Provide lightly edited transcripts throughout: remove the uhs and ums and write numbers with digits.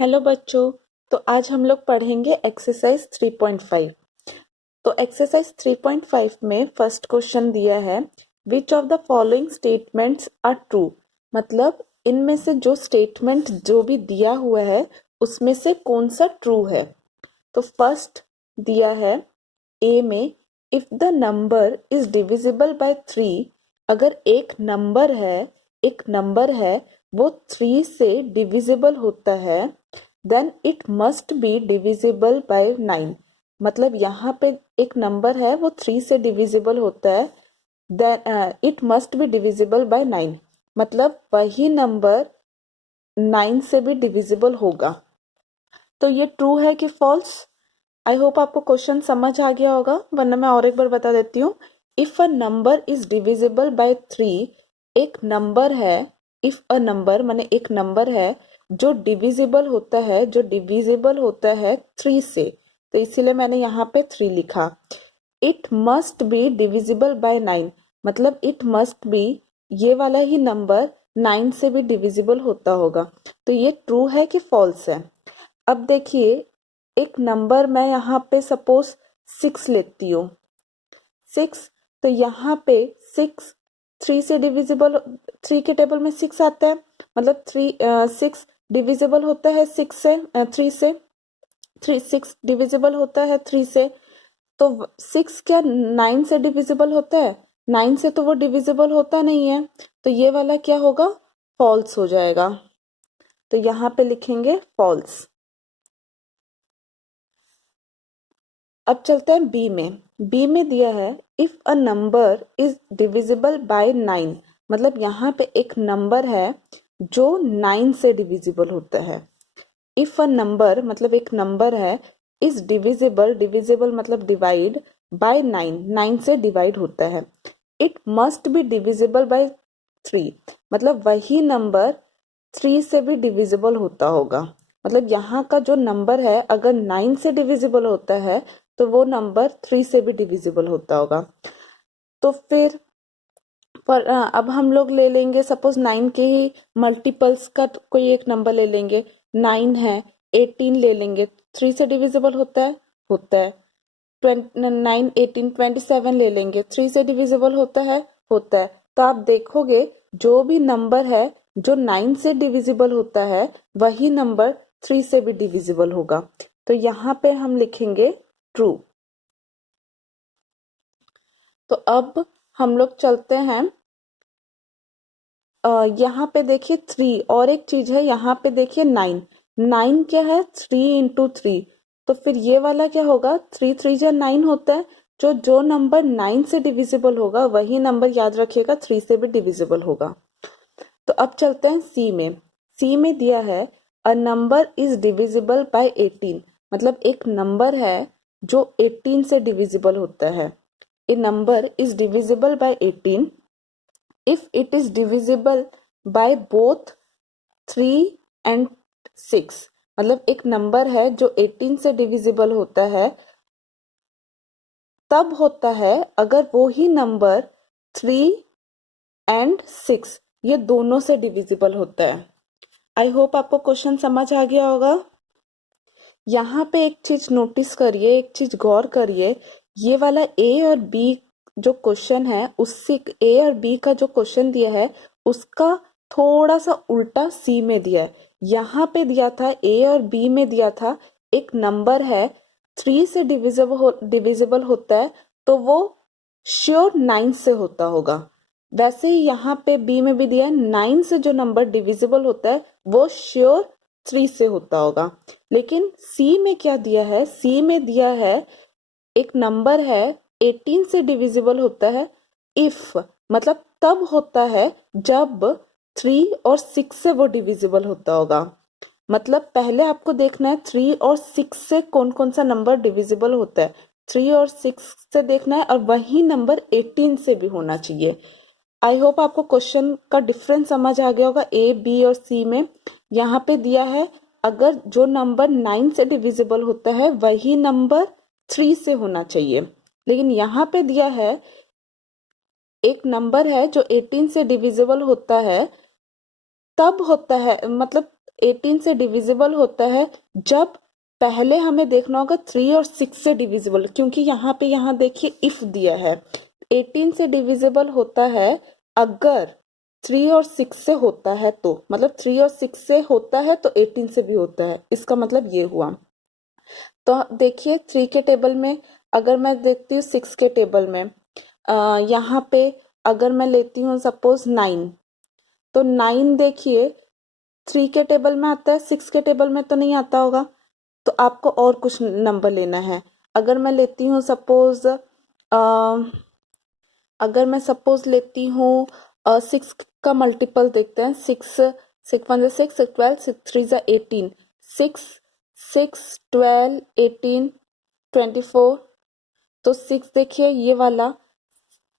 Hello बच्चों। तो आज हम लोग पढ़ेंगे एक्सरसाइज 3.5। तो एक्सरसाइज 3.5 में फर्स्ट क्वेश्चन दिया है, which of the following statements are true. मतलब इनमें से जो स्टेटमेंट जो भी दिया हुआ है उसमें से कौन सा ट्रू है। तो फर्स्ट दिया है ए में, if the number is divisible bye 3। अगर एक नंबर है वो 3 से डिविजिबल होता है, then it must be divisible by 9। मतलब यहाँ पे एक नंबर है वो 3 से डिविजिबल होता है, then it must be divisible by 9। मतलब वही नंबर 9 से भी डिविजिबल होगा। तो ये ट्रू है कि फॉल्स। आई होप आपको क्वेश्चन समझ आ गया होगा, वरना मैं और एक बार बता देती हूँ। If a number is divisible bye 3, एक नंबर है, इफ अ नंबर माने एक नंबर है जो डिविजिबल होता है 3 से, तो इसीलिए मैंने यहाँ पे 3 लिखा। It must be divisible by 9, मतलब इट मस्ट बी, ये वाला ही नंबर 9 से भी डिविजिबल होता होगा। तो ये ट्रू है कि फॉल्स है। अब देखिए, एक नंबर मैं यहाँ पे सपोज 6 लेती हूँ, 6। तो यहाँ पे 6 3 से डिविजिबल, 3 के टेबल में 6 आता है, मतलब 6 डिविजिबल होता है 6 से, 3 से, 6 डिविजिबल होता है 3 से। तो 6 क्या 9 से डिविजिबल होता है? 9 से तो वो डिविजिबल होता नहीं है, तो ये वाला क्या होगा? फॉल्स हो जाएगा। तो यहाँ पे लिखेंगे फॉल्स। अब चलते हैं बी में। बी में दिया है, if a number is divisible by 9। मतलब यहाँ पे एक नंबर है जो 9 से डिविजिबल होता है। इफ अ नंबर मतलब एक नंबर है, इज डिविजिबल, डिविजिबल मतलब डिवाइड, बाय 9, 9 से डिवाइड होता है। It must be divisible bye 3, मतलब वही नंबर 3 से भी डिविजिबल होता होगा। मतलब यहाँ का जो नंबर है अगर 9 से डिविजिबल होता है तो वो नंबर 3 से भी डिविजिबल होता होगा। तो फिर अब हम लोग ले लेंगे सपोज 9 के ही मल्टीपल्स का कोई एक नंबर ले लेंगे। 9 है, 18 ले लेंगे, 3 से डिविजिबल होता है? होता है। 9 18 27 ले लेंगे, 3 से डिविजिबल होता है? होता है। तो आप देखोगे जो भी नंबर है जो 9 से डिविजिबल होता है वही नंबर 3 से भी डिविजिबल होगा। तो यहाँ पे हम लिखेंगे ट्रू। तो अब हम लोग चलते हैं, यहाँ पे देखिए 3, और एक चीज है यहाँ पे देखिए 9। 9 क्या है? 3 × 3। तो फिर ये वाला क्या होगा? 3 3 जा 9 होता है। जो नंबर 9 से डिविजिबल होगा वही नंबर याद रखिएगा 3 से भी डिविजिबल होगा। तो अब चलते हैं सी में। सी में दिया है, a number is divisible by 18। मतलब एक नंबर है जो 18 से डिविजिबल होता है। A number is divisible by 18 if it is divisible by both 3 and 6। मतलब एक नंबर है जो 18 से डिविजिबल होता है, तब होता है अगर वो ही नंबर 3 एंड 6 ये दोनों से डिविजिबल होता है। आई होप आपको क्वेश्चन समझ आ गया होगा। यहाँ पे एक चीज नोटिस करिए, एक चीज गौर करिए, ये वाला ए और बी जो क्वेश्चन है, उससे ए और बी का जो क्वेश्चन दिया है उसका थोड़ा सा उल्टा सी में दिया है। यहाँ पे दिया था, ए और बी में दिया था, एक नंबर है 3 से डिविजिबल होता है तो वो श्योर 9 से होता होगा। वैसे ही यहाँ पे बी में भी दिया है, 9 से जो नंबर डिविजिबल होता है वो श्योर 3 से होता होगा। लेकिन सी में क्या दिया है? सी में दिया है एक नंबर है 18 से डिविजिबल होता है, इफ मतलब तब होता है जब 3 और 6 से वो डिविजिबल होता होगा। मतलब पहले आपको देखना है 3 और 6 से कौन कौन सा नंबर डिविजिबल होता है, 3 और 6 से देखना है, और वही नंबर 18 से भी होना चाहिए। आई होप आपको क्वेश्चन का डिफरेंस समझ आ गया होगा ए बी और सी में। यहाँ पे दिया है अगर जो नंबर 9 से डिविजिबल होता है वही नंबर 3 से होना चाहिए। लेकिन यहाँ पे दिया है एक नंबर है जो 18 से डिविजिबल होता है, तब होता है, मतलब 18 से डिविजिबल होता है जब पहले हमें देखना होगा 3 और 6 से डिविजिबल, क्योंकि यहाँ देखिए इफ दिया है। 18 से डिविजिबल होता है अगर 3 और 6 से होता है, तो मतलब 3 और 6 से होता है तो 18 से भी होता है, इसका मतलब ये हुआ। तो देखिए 3 के टेबल में अगर मैं देखती हूँ 6 के टेबल में, यहाँ पे अगर मैं लेती हूँ सपोज 9, तो 9 देखिए 3 के टेबल में आता है, 6 के टेबल में तो नहीं आता होगा, तो आपको और कुछ नंबर लेना है। अगर मैं लेती हूँ सपोज अगर मैं सपोज लेती हूँ 6 का मल्टीपल देखते हैं, 6 1 जा 6, 12, 6 3 जा 18, 6 6 12 18 24, तो 6 देखिए ये वाला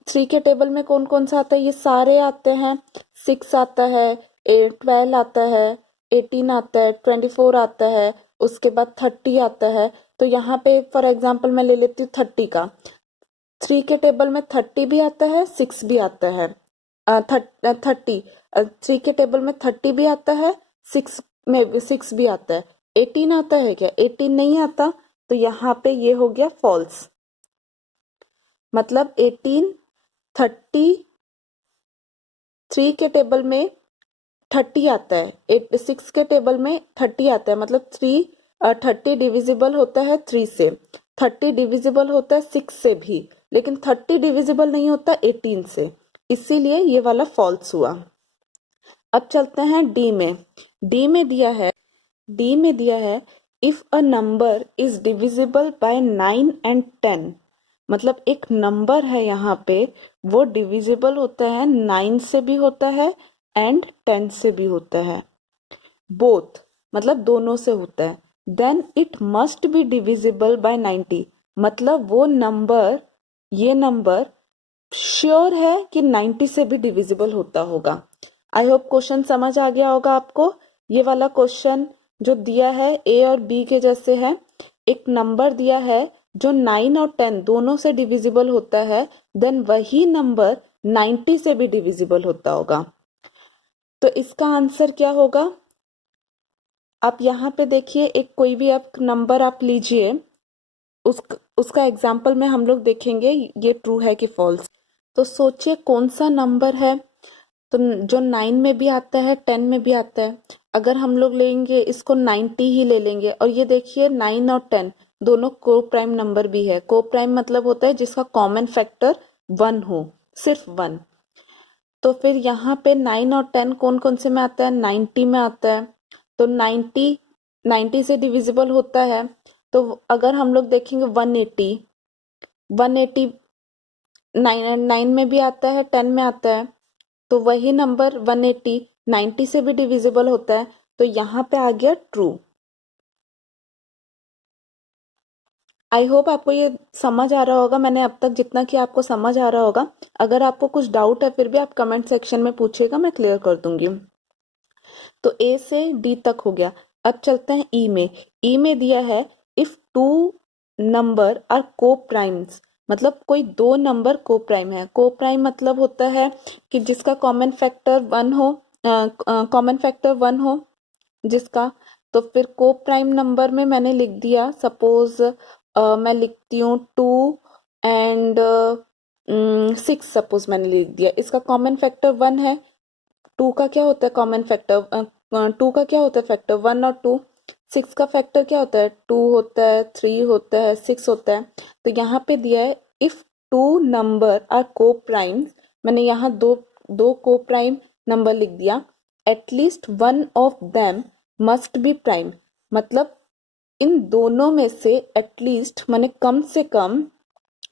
3 के टेबल में कौन कौन सा आता है, ये सारे आते हैं। 6 आता है, 12 आता है, 18 आता है, 24 आता है, उसके बाद 30 आता है। तो यहाँ पे फॉर एग्जांपल मैं ले लेती हूँ 30 का। 3 के टेबल में 30 भी आता है, 6 भी आता है। 30 3 के टेबल में 30 भी आता है, 6 में 6 भी आता है। 18 आता है क्या? 18 नहीं आता, तो यहाँ पे ये हो गया फॉल्स। मतलब 18 30 3 के टेबल में 30 आता है, 6 के टेबल में 30 आता है, मतलब 30 डिविजिबल होता है 3 से, 30 डिविजिबल होता है 6 से भी, लेकिन 30 डिविजिबल नहीं होता 18 से, इसीलिए ये वाला फॉल्स हुआ। अब चलते हैं डी में। डी में दिया है if a number is divisible by 9 and 10, मतलब एक नंबर है यहाँ पे, वो डिविजिबल होता है 9 से भी होता है एंड 10 से भी होता है, बोथ मतलब दोनों से होता है, then it must be divisible by 90, मतलब वो नंबर, ये नंबर श्योर है कि 90 से भी डिविजिबल होता होगा। आई होप क्वेश्चन समझ आ गया होगा आपको। ये वाला क्वेश्चन जो दिया है ए और बी के जैसे है, एक नंबर दिया है जो 9 और 10 दोनों से डिविजिबल होता है, देन वही नंबर 90 से भी डिविजिबल होता होगा। तो इसका आंसर क्या होगा? आप यहाँ पे देखिए, एक कोई भी आप नंबर आप लीजिए, उसका एग्जाम्पल में हम लोग देखेंगे ये ट्रू है कि फॉल्स। तो सोचिए कौन सा नंबर है, तो जो 9 में भी आता है 10 में भी आता है। अगर हम लोग लेंगे इसको 90 ही ले लेंगे, और ये देखिए 9 और 10 दोनों को प्राइम नंबर भी है। को प्राइम मतलब होता है जिसका कॉमन फैक्टर 1 हो, सिर्फ 1। तो फिर यहाँ पे 9 और 10 कौन कौन से में आता है? 90 में आता है, तो 90 से डिविजिबल होता है। तो अगर हम लोग देखेंगे 180 9 में भी आता है 10 में आता है, तो वही नंबर 180 90 से भी डिविजिबल होता है, तो यहाँ पे आ गया ट्रू। आई होप आपको ये समझ आ रहा होगा, मैंने अब तक जितना कि आपको समझ आ रहा होगा। अगर आपको कुछ डाउट है फिर भी आप कमेंट सेक्शन में पूछिएगा, मैं क्लियर कर दूंगी। तो ए से डी तक हो गया। अब चलते हैं ई में। ई में दिया है इफ टू नंबर आर को प्राइम्स, मतलब कोई दो नंबर को प्राइम है। को प्राइम मतलब होता है कि जिसका कॉमन फैक्टर 1 हो, कॉमन फैक्टर 1 हो जिसका। तो फिर को प्राइम नंबर में मैंने लिख दिया, सपोज मैं लिखती हूँ 2 एंड 6, सपोज मैंने लिख दिया, इसका कॉमन फैक्टर 1 है। 2 का क्या होता है कॉमन फैक्टर? 2 का क्या होता है फैक्टर? 1 और 2। 6 का फैक्टर क्या होता है? 2 होता है, 3 होता है, 6 होता है। तो यहाँ पे दिया है इफ टू नंबर आर को प्राइम्स, मैंने यहाँ दो दो को प्राइम नंबर लिख दिया। At least one of them must be prime, मतलब इन दोनों में से एटलीस्ट माने कम से कम,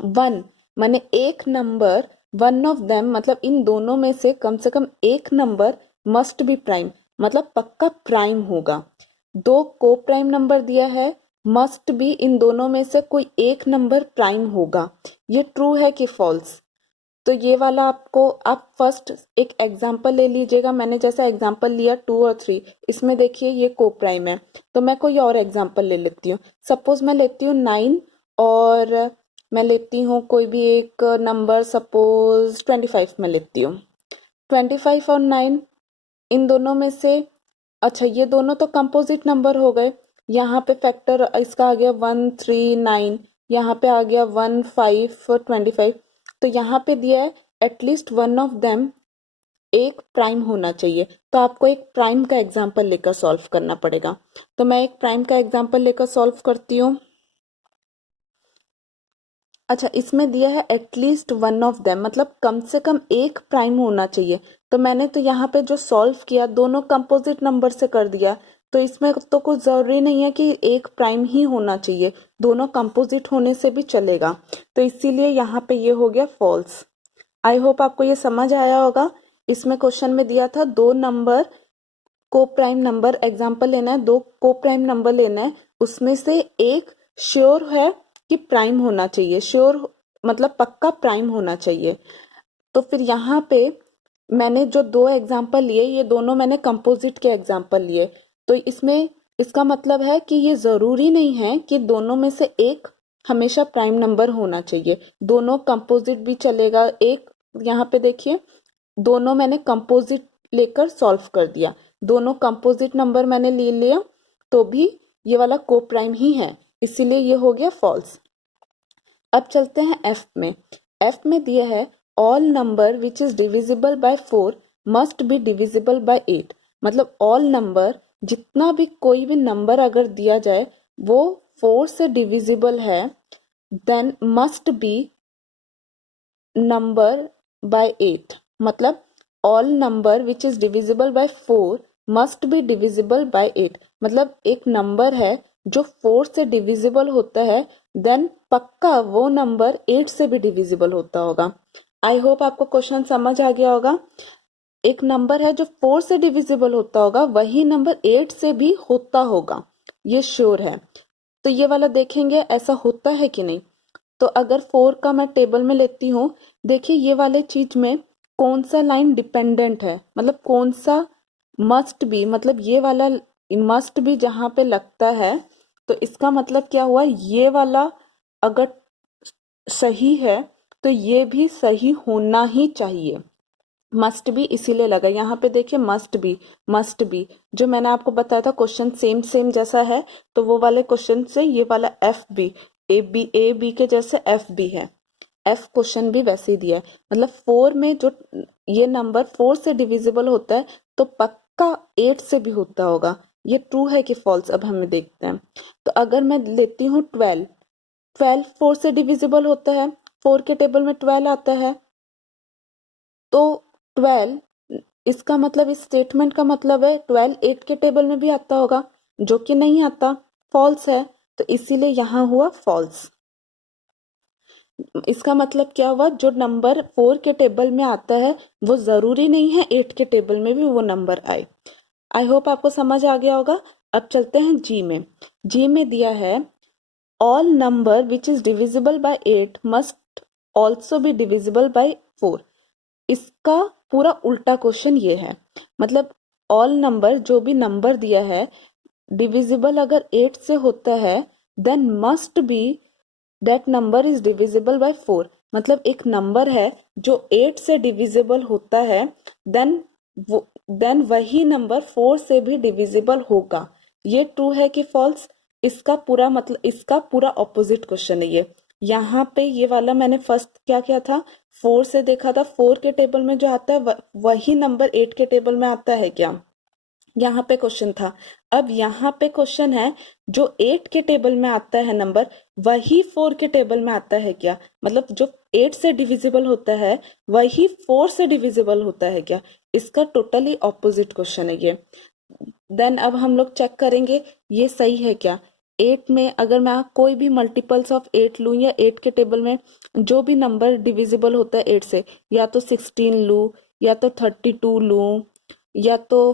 वन माने एक नंबर, वन ऑफ देम मतलब इन दोनों में से कम एक नंबर मस्ट बी प्राइम, मतलब पक्का प्राइम होगा। दो को प्राइम नंबर दिया है, मस्ट बी इन दोनों में से कोई एक नंबर प्राइम होगा। ये ट्रू है कि फॉल्स? तो ये वाला आपको, आप फर्स्ट एक एग्जाम्पल ले लीजिएगा। मैंने जैसा एग्जाम्पल लिया 2 और 3, इसमें देखिए ये को प्राइम है। तो मैं कोई और एग्जाम्पल ले लेती हूँ। सपोज मैं लेती हूँ 9 और मैं लेती हूँ कोई भी एक नंबर, सपोज 25 में लेती हूँ। 25 और 9 इन दोनों में से अच्छा, ये दोनों तो कंपोजिट नंबर हो गए। यहाँ पे फैक्टर इसका आ गया 139, यहाँ पे आ गया 1525। तो यहाँ पे दिया है एटलीस्ट वन ऑफ देम एक प्राइम होना चाहिए, तो आपको एक प्राइम का एग्जाम्पल लेकर सॉल्व करना पड़ेगा। तो मैं एक प्राइम का एग्जाम्पल लेकर सॉल्व करती हूँ। अच्छा, इसमें दिया है एटलीस्ट वन ऑफ देम, मतलब कम से कम एक प्राइम होना चाहिए। तो मैंने तो यहाँ पे जो सॉल्व किया दोनों कंपोजिट नंबर से कर दिया, तो इसमें तो कुछ जरूरी नहीं है कि एक प्राइम ही होना चाहिए, दोनों कंपोजिट होने से भी चलेगा। तो इसीलिए यहाँ पे ये हो गया फॉल्स। आई होप आपको ये समझ आया होगा। इसमें क्वेश्चन में दिया था दो नंबर को प्राइम नंबर एग्जाम्पल लेना है, दो को प्राइम नंबर लेना है, उसमें से एक श्योर है कि प्राइम होना चाहिए, श्योर मतलब पक्का प्राइम होना चाहिए। तो फिर यहाँ पे मैंने जो दो एग्जाम्पल लिए ये दोनों मैंने कंपोजिट के एग्जाम्पल लिए। तो इसमें इसका मतलब है कि ये जरूरी नहीं है कि दोनों में से एक हमेशा प्राइम नंबर होना चाहिए, दोनों कंपोजिट भी चलेगा। एक यहाँ पे देखिए, दोनों मैंने कंपोजिट लेकर सॉल्व कर दिया, दोनों कंपोजिट नंबर मैंने ले लिया, तो भी ये वाला को प्राइम ही है, इसीलिए ये हो गया फॉल्स। अब चलते हैं एफ में। एफ में दिया है all number which is divisible by 4 must be divisible by 8। मतलब ऑल नंबर, जितना भी कोई भी नंबर अगर दिया जाए वो 4 से डिविजिबल है, then must be number by 8। मतलब all number which is divisible by 4 must be divisible by 8। मतलब एक नंबर है जो 4 से डिविजिबल होता है, देन पक्का वो नंबर 8 से भी डिविजिबल होता होगा। आई होप आपको क्वेश्चन समझ आ गया होगा। एक नंबर है जो 4 से डिविजिबल होता होगा, वही नंबर 8 से भी होता होगा, ये श्योर है। तो ये वाला देखेंगे ऐसा होता है कि नहीं। तो अगर 4 का मैं टेबल में लेती हूँ, देखिए ये वाले चीज में कौन सा लाइन डिपेंडेंट है, मतलब कौन सा मस्ट बी, मतलब ये वाला मस्ट बी जहां पे लगता है, तो इसका मतलब क्या हुआ, ये वाला अगर सही है तो ये भी सही होना ही चाहिए। मस्ट बी इसीलिए लगा यहाँ पे, देखिए मस्ट बी, मस्ट बी जो मैंने आपको बताया था क्वेश्चन सेम सेम जैसा है, तो वो वाले क्वेश्चन से ये वाला एफ बी, ए बी के जैसे एफ बी है, एफ क्वेश्चन भी वैसे ही दिया है। मतलब 4 में जो ये नंबर 4 से डिविजिबल होता है तो पक्का 8 से भी होता होगा। ये ट्रू है कि फॉल्स, अब हमें देखते हैं। तो अगर मैं लेती हूँ 12, 12 4 से डिविजिबल होता है, 4 के टेबल में 12 आता है, तो 12, इसका मतलब इस स्टेटमेंट का मतलब है 12 8 के टेबल में भी आता होगा, जो कि नहीं आता, फॉल्स है। तो इसीलिए यहाँ हुआ फॉल्स। इसका मतलब क्या हुआ, जो नंबर 4 के टेबल में आता है वो जरूरी नहीं है 8 के टेबल में भी वो नंबर आए। आई होप आपको समझ आ गया होगा। अब चलते हैं जी में। जी में दिया है all number which is divisible by 8 must also be divisible by 4। इसका पूरा उल्टा क्वेश्चन ये है, मतलब ऑल नंबर, जो भी नंबर दिया है, डिविजिबल अगर 8 से होता है, then must be that number is divisible by 4। मतलब एक नंबर है जो 8 से डिविजिबल होता है, देन देन वही नंबर 4 से भी डिविजिबल होगा। ये ट्रू है कि फॉल्स। इसका पूरा मतलब, इसका पूरा ऑपोजिट क्वेश्चन है ये। यहाँ पे ये वाला मैंने फर्स्ट क्या किया था, 4 से देखा था, 4 के टेबल में जो आता है वही नंबर 8 के टेबल में आता है क्या, यहाँ पे क्वेश्चन था। अब यहाँ पे क्वेश्चन है जो 8 के टेबल में आता है नंबर, वही 4 के टेबल में आता है क्या, मतलब जो 8 से डिविजिबल होता है वही 4 से डिविजिबल होता है क्या। इसका टोटली ऑपोजिट क्वेश्चन है ये। देन अब हम लोग चेक करेंगे ये सही है क्या। 8 में अगर मैं कोई भी मल्टीपल्स ऑफ 8 लूँ, या 8 के टेबल में जो भी नंबर डिविजिबल होता है 8 से, या तो 16 लूँ, या तो 32 लूँ, या तो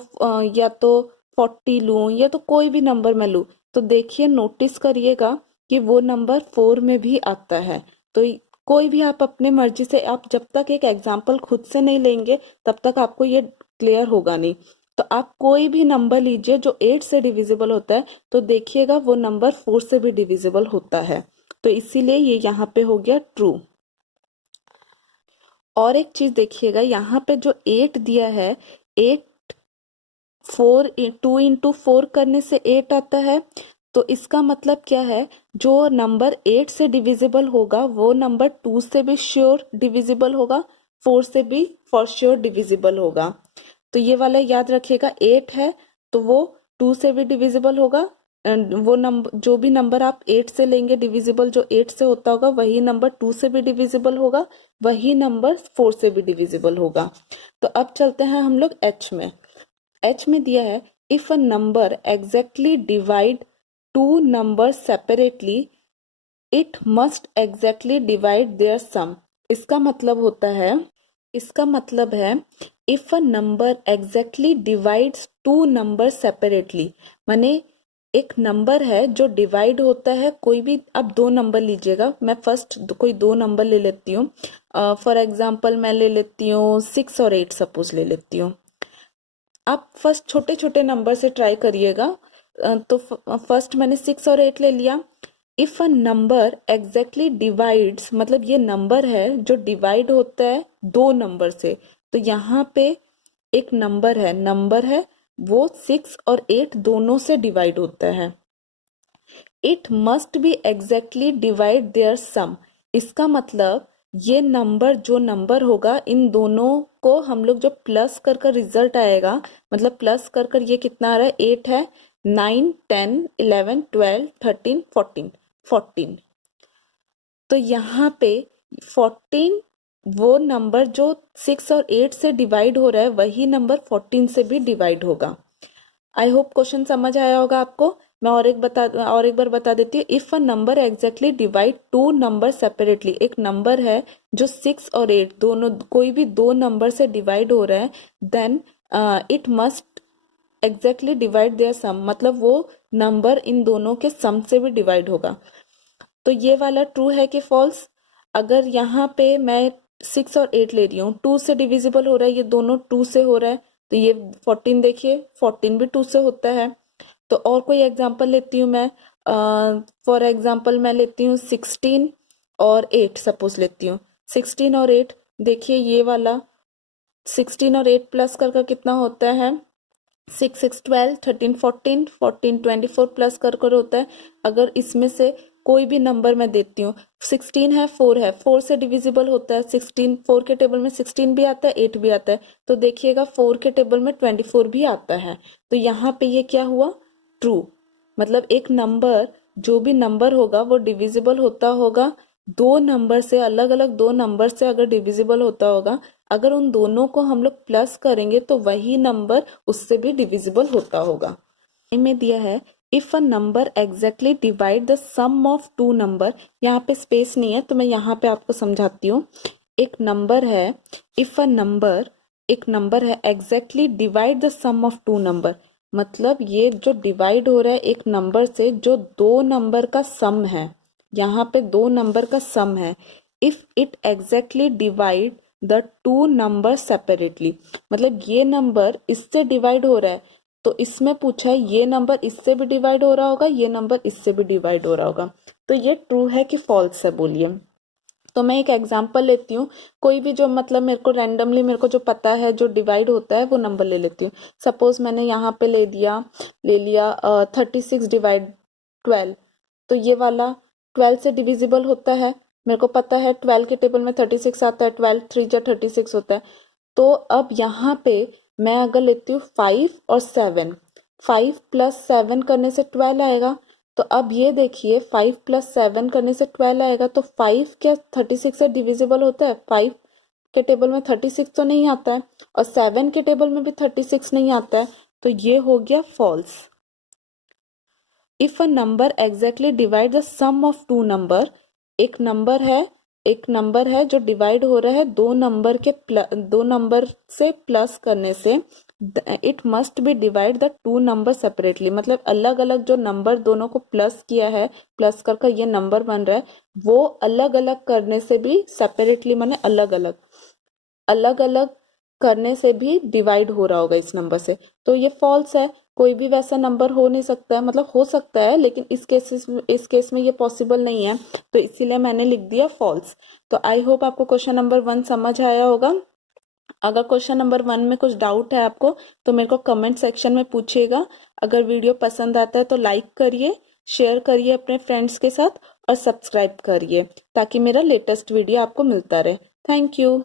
40 लूँ, या तो कोई भी नंबर मैं लूँ, तो देखिए नोटिस करिएगा कि वो नंबर 4 में भी आता है। तो कोई भी आप अपने मर्जी से, आप जब तक एक एग्जाम्पल खुद से नहीं लेंगे तब तक आपको ये क्लियर होगा नहीं। तो आप कोई भी नंबर लीजिए जो 8 से डिविजिबल होता है, तो देखिएगा वो नंबर 4 से भी डिविजिबल होता है। तो इसीलिए ये यहाँ पे हो गया ट्रू। और एक चीज देखिएगा, यहाँ पे जो 8 दिया है, 8 2 इंटू 4 करने से 8 आता है। तो इसका मतलब क्या है, जो नंबर 8 से डिविजिबल होगा वो नंबर 2 से भी श्योर डिविजिबल होगा, 4 से भी फॉर श्योर डिविजिबल होगा। तो ये वाला याद रखिएगा, 8 है तो वो 2 से भी डिविजिबल होगा। वो नंबर, जो भी नंबर आप 8 से लेंगे डिविजिबल, जो 8 से होता होगा वही नंबर 2 से भी डिविजिबल होगा, वही नंबर 4 से भी डिविजिबल होगा। तो अब चलते हैं हम लोग एच में। एच में दिया है, if a number exactly divide two number separately it must exactly divide their sum. इसका मतलब है if a number exactly divides two number separately, माने एक नंबर है जो डिवाइड होता है, कोई भी आप दो नंबर लीजिएगा, मैं फर्स्ट कोई दो नंबर ले लेती हूँ। फॉर एग्जाम्पल मैं ले लेती हूँ 6 और 8 सपोज ले लेती हूँ। आप फर्स्ट छोटे छोटे नंबर से ट्राई करिएगा। तो फर्स्ट मैंने 6 और 8 ले लिया। If a number exactly divides, मतलब ये नंबर है जो डिवाइड होता है दो नंबर से। तो यहाँ पे एक नंबर है वो 6 और 8 दोनों से डिवाइड होता है। It must be exactly divide their sum. इसका मतलब ये नंबर, जो नंबर होगा इन दोनों को हम लोग जो प्लस कर कर रिजल्ट आएगा, मतलब प्लस कर कर ये कितना आ रहा है, 8 है, 9 10 11 12 13 14। तो यहाँ पे 14, वो नंबर जो 6 और 8 से डिवाइड हो रहा है वही नंबर 14 से भी डिवाइड होगा। आई होप क्वेश्चन समझ आया होगा आपको। मैं और एक बार बता देती हूँ। If a number exactly divide two number separately, एक नंबर है जो 6 और 8 दोनों, कोई भी दो नंबर से डिवाइड हो रहा है, then it must exactly divide their sum, मतलब वो नंबर इन दोनों के सम से भी डिवाइड होगा। तो ये वाला ट्रू है कि फॉल्स? अगर यहाँ पे मैं 6 और 8 ले रही हूँ, 2 से डिविजिबल हो रहा है, ये दोनों 2 से हो रहा है, तो ये 14 देखिए 14 भी 2 से होता है। तो और कोई एग्जांपल लेती हूँ मैं। फॉर एग्जांपल मैं लेती हूँ 16 और 8 सपोज लेती हूँ। 16 और 8 देखिए, ये वाला 16 और 8 प्लस कर कितना होता है, 6 6 12 13 14 14 24 प्लस कर होता है। अगर इसमें से कोई भी नंबर मैं देती हूँ, 16 है 4 से डिविजिबल होता है 16, 4 के टेबल में 16 भी आता है 8 भी आता है। तो देखिएगा 4 के टेबल में 24 भी आता है। तो यहाँ पे ये क्या हुआ, ट्रू। मतलब एक नंबर, जो भी नंबर होगा वो डिविजिबल होता होगा दो नंबर से, अलग अलग दो नंबर से अगर डिविजिबल होता होगा, अगर उन दोनों को हम लोग प्लस करेंगे तो वही नंबर उससे भी डिविजिबल होता होगा। में दिया है, if a number exactly divide the sum of two number. यहाँ पे स्पेस नहीं है तो मैं यहाँ पे आपको समझाती हूँ। एक नंबर है, इफ अ नंबर, एक नंबर है exactly divide the sum of two number, मतलब ये जो डिवाइड हो रहा है एक नंबर से जो दो नंबर का सम है, यहाँ पे दो नंबर का सम है। If it exactly divide the two number separately, मतलब ये नंबर इससे डिवाइड हो रहा है, तो इसमें पूछा है ये नंबर इससे भी डिवाइड हो रहा होगा, ये नंबर इससे भी डिवाइड हो रहा होगा। तो ये ट्रू है कि फॉल्स है, बोलिए। तो मैं एक एग्जांपल लेती हूँ, कोई भी जो मतलब मेरे को रैंडमली मेरे को जो पता है जो डिवाइड होता है वो नंबर ले लेती हूँ। सपोज मैंने यहाँ पे ले लिया 36 डिवाइड 12। तो ये वाला 12 से डिविजिबल होता है, मेरे को पता है 12 के टेबल में 36 आता है, 12 3 जा 36 होता है। तो अब यहाँ पे मैं अगर लेती हूँ 5 और 7, 5 प्लस 7 करने से 12 आएगा। तो अब ये देखिए 5 प्लस 7 करने से 12 आएगा, तो 5 क्या 36 से डिविजिबल होता है? 5 के टेबल में 36 तो नहीं आता है, और 7 के टेबल में भी 36 नहीं आता है, तो ये हो गया false. If a number exactly divide the sum of two number, एक नंबर है जो डिवाइड हो रहा है दो नंबर से प्लस करने से, it must B divide the two number separately, मतलब अलग अलग जो नंबर दोनों को प्लस किया है, प्लस कर ये नंबर बन रहा है, वो अलग अलग करने से भी सेपरेटली, माने अलग अलग करने से भी डिवाइड हो रहा होगा इस नंबर से। तो ये फॉल्स है, कोई भी वैसा नंबर हो नहीं सकता है, मतलब हो सकता है लेकिन इस केस में ये पॉसिबल नहीं है, तो इसीलिए मैंने लिख दिया फॉल्स। तो आई होप आपको क्वेश्चन नंबर 1 समझ आया होगा। अगर क्वेश्चन नंबर 1 में कुछ डाउट है आपको तो मेरे को कमेंट सेक्शन में पूछिएगा। अगर वीडियो पसंद आता है तो लाइक करिए, शेयर करिए अपने फ्रेंड्स के साथ और सब्सक्राइब करिए ताकि मेरा लेटेस्ट वीडियो आपको मिलता रहे। Thank you.